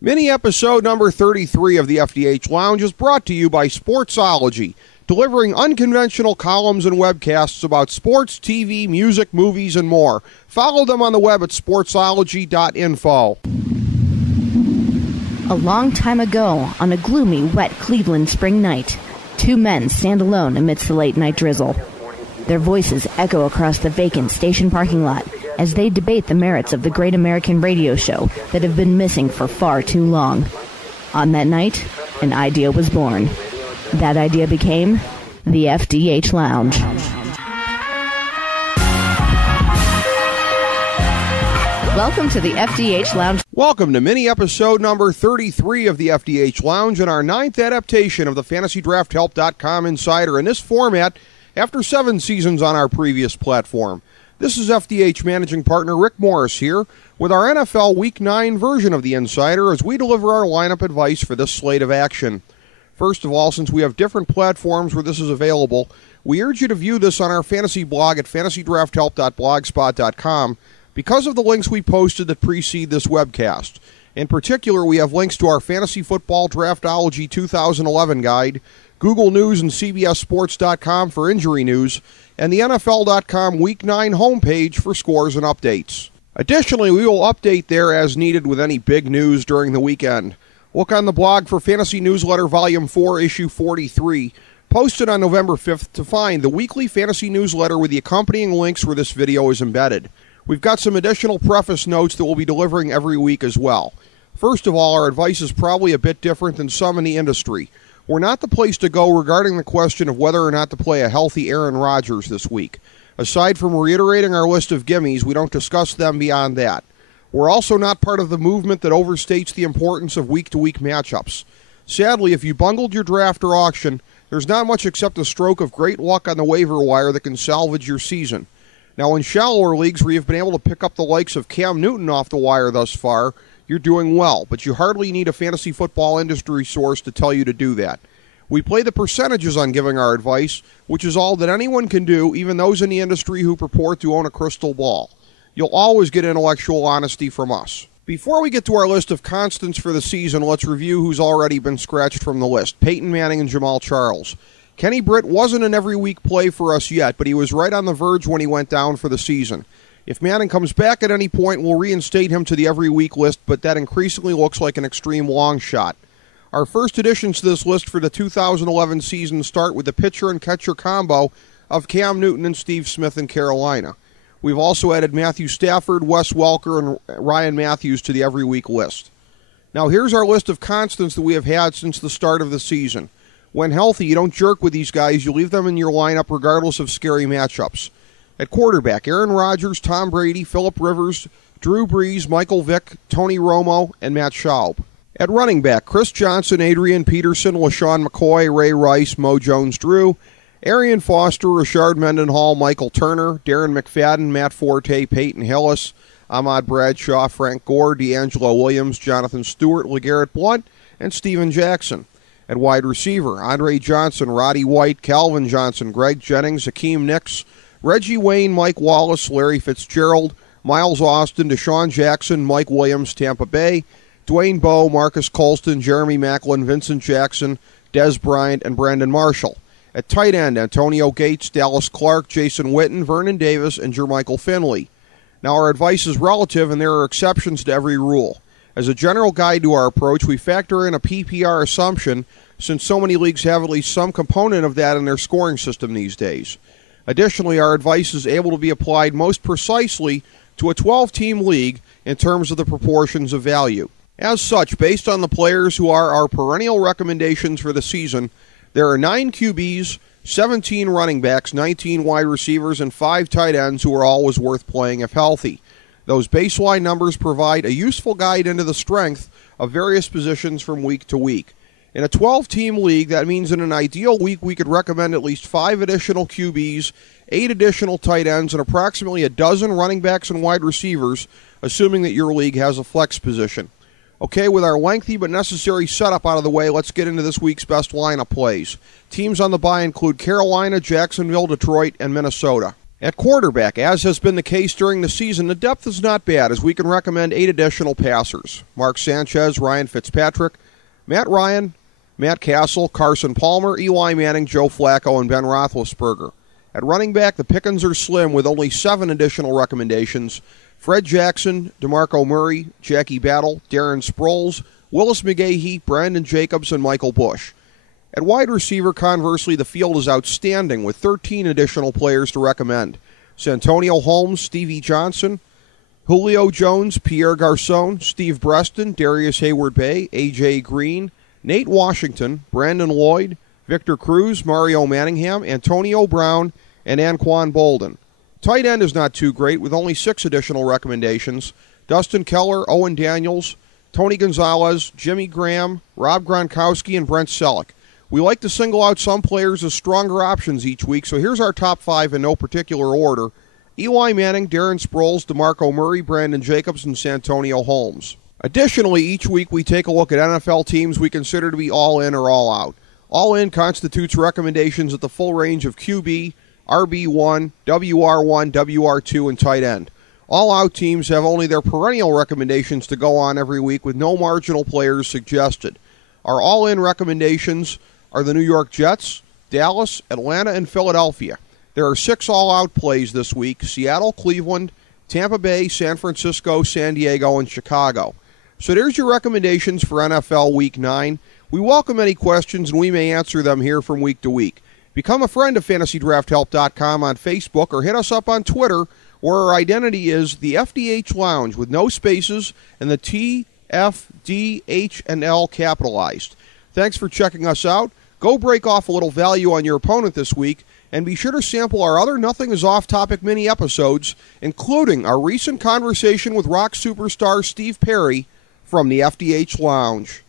Mini episode number 33 of the FDH Lounge is brought to you by Sportsology, delivering unconventional columns and webcasts about sports, TV, music, movies, and more. Follow them on the web at sportsology.info. A long time ago, on a gloomy, wet Cleveland spring night, two men stand alone amidst the late-night drizzle. Their voices echo across the vacant station parking lot as they debate the merits of the great American radio show that have been missing for far too long. On that night, an idea was born. That idea became the FDH Lounge. Welcome to the FDH Lounge. Welcome to mini episode number 33 of the FDH Lounge and our 9th adaptation of the FantasyDraftHelp.com Insider in this format after 7 seasons on our previous platform. This is FDH Managing Partner Rick Morris here with our NFL Week 9 version of the Insider as we deliver our lineup advice for this slate of action. First of all, since we have different platforms where this is available, we urge you to view this on our fantasy blog at fantasydrafthelp.blogspot.com because of the links we posted that precede this webcast. In particular, we have links to our Fantasy Football Draftology 2011 guide, Google News and CBSSports.com for injury news, and the NFL.com Week 9 homepage for scores and updates. Additionally, we will update there as needed with any big news during the weekend. Look on the blog for Fantasy Newsletter Volume 4, Issue 43, posted on November 5th to find the weekly fantasy newsletter with the accompanying links where this video is embedded. We've got some additional preface notes that we'll be delivering every week as well. First of all, our advice is probably a bit different than some in the industry. We're not the place to go regarding the question of whether or not to play a healthy Aaron Rodgers this week. Aside from reiterating our list of gimmies, we don't discuss them beyond that. We're also not part of the movement that overstates the importance of week-to-week matchups. Sadly, if you bungled your draft or auction, there's not much except a stroke of great luck on the waiver wire that can salvage your season. Now, in shallower leagues where you've been able to pick up the likes of Cam Newton off the wire thus far, you're doing well, but you hardly need a fantasy football industry source to tell you to do that. We play the percentages on giving our advice, which is all that anyone can do, even those in the industry who purport to own a crystal ball. You'll always get intellectual honesty from us. Before we get to our list of constants for the season, let's review who's already been scratched from the list. Peyton Manning and Jamal Charles. Kenny Britt wasn't an every-week play for us yet, but he was right on the verge when he went down for the season. If Manning comes back at any point, we'll reinstate him to the every-week list, but that increasingly looks like an extreme long shot. Our first additions to this list for the 2011 season start with the pitcher and catcher combo of Cam Newton and Steve Smith in Carolina. We've also added Matthew Stafford, Wes Welker, and Ryan Matthews to the every-week list. Now here's our list of constants that we have had since the start of the season. When healthy, you don't jerk with these guys. You leave them in your lineup regardless of scary matchups. At quarterback, Aaron Rodgers, Tom Brady, Phillip Rivers, Drew Brees, Michael Vick, Tony Romo, and Matt Schaub. At running back, Chris Johnson, Adrian Peterson, LaShawn McCoy, Ray Rice, Mo Jones-Drew, Arian Foster, Rashard Mendenhall, Michael Turner, Darren McFadden, Matt Forte, Peyton Hillis, Ahmad Bradshaw, Frank Gore, D'Angelo Williams, Jonathan Stewart, LeGarrette Blount, and Steven Jackson. At wide receiver, Andre Johnson, Roddy White, Calvin Johnson, Greg Jennings, Hakeem Nicks, Reggie Wayne, Mike Wallace, Larry Fitzgerald, Miles Austin, Deshaun Jackson, Mike Williams, Tampa Bay, Dwayne Bowe, Marcus Colston, Jeremy Maclin, Vincent Jackson, Dez Bryant, and Brandon Marshall. At tight end, Antonio Gates, Dallas Clark, Jason Witten, Vernon Davis, and Jermichael Finley. Now, our advice is relative, and there are exceptions to every rule. As a general guide to our approach, we factor in a PPR assumption, since so many leagues have at least some component of that in their scoring system these days. Additionally, our advice is able to be applied most precisely to a 12-team league in terms of the proportions of value. As such, based on the players who are our perennial recommendations for the season, there are 9 QBs, 17 running backs, 19 wide receivers, and 5 tight ends who are always worth playing if healthy. Those baseline numbers provide a useful guide into the strength of various positions from week to week. In a 12-team league, that means in an ideal week we could recommend at least 5 additional QBs, 8 additional tight ends, and approximately a dozen running backs and wide receivers, assuming that your league has a flex position. Okay, with our lengthy but necessary setup out of the way, let's get into this week's best lineup plays. Teams on the bye include Carolina, Jacksonville, Detroit, and Minnesota. At quarterback, as has been the case during the season, the depth is not bad as we can recommend 8 additional passers. Mark Sanchez, Ryan Fitzpatrick, Matt Ryan, Matt Castle, Carson Palmer, Eli Manning, Joe Flacco, and Ben Roethlisberger. At running back, the pickings are slim with only 7 additional recommendations. Fred Jackson, DeMarco Murray, Jackie Battle, Darren Sproles, Willis McGahee, Brandon Jacobs, and Michael Bush. At wide receiver, conversely, the field is outstanding with 13 additional players to recommend. Santonio Holmes, Stevie Johnson, Julio Jones, Pierre Garcon, Steve Breston, Darius Hayward-Bay, A.J. Green, Nate Washington, Brandon Lloyd, Victor Cruz, Mario Manningham, Antonio Brown, and Anquan Bolden. Tight end is not too great with only 6 additional recommendations. Dustin Keller, Owen Daniels, Tony Gonzalez, Jimmy Graham, Rob Gronkowski, and Brent Selleck. We like to single out some players as stronger options each week, so here's our top 5 in no particular order. Eli Manning, Darren Sproles, DeMarco Murray, Brandon Jacobs, and Santonio Holmes. Additionally, each week we take a look at NFL teams we consider to be all in or all out. All in constitutes recommendations at the full range of QB, RB1, WR1, WR2, and tight end. All out teams have only their perennial recommendations to go on every week with no marginal players suggested. Our all-in recommendations are the New York Jets, Dallas, Atlanta, and Philadelphia. There are 6 all-out plays this week: Seattle, Cleveland, Tampa Bay, San Francisco, San Diego, and Chicago. So there's your recommendations for NFL Week 9. We welcome any questions, and we may answer them here from week to week. Become a friend of FantasyDraftHelp.com on Facebook or hit us up on Twitter, where our identity is the FDH Lounge with no spaces and the T, F, D, H, and L capitalized. Thanks for checking us out. Go break off a little value on your opponent this week, and be sure to sample our other Nothing is Off-Topic mini episodes, including our recent conversation with rock superstar Steve Perry from the FDH Lounge.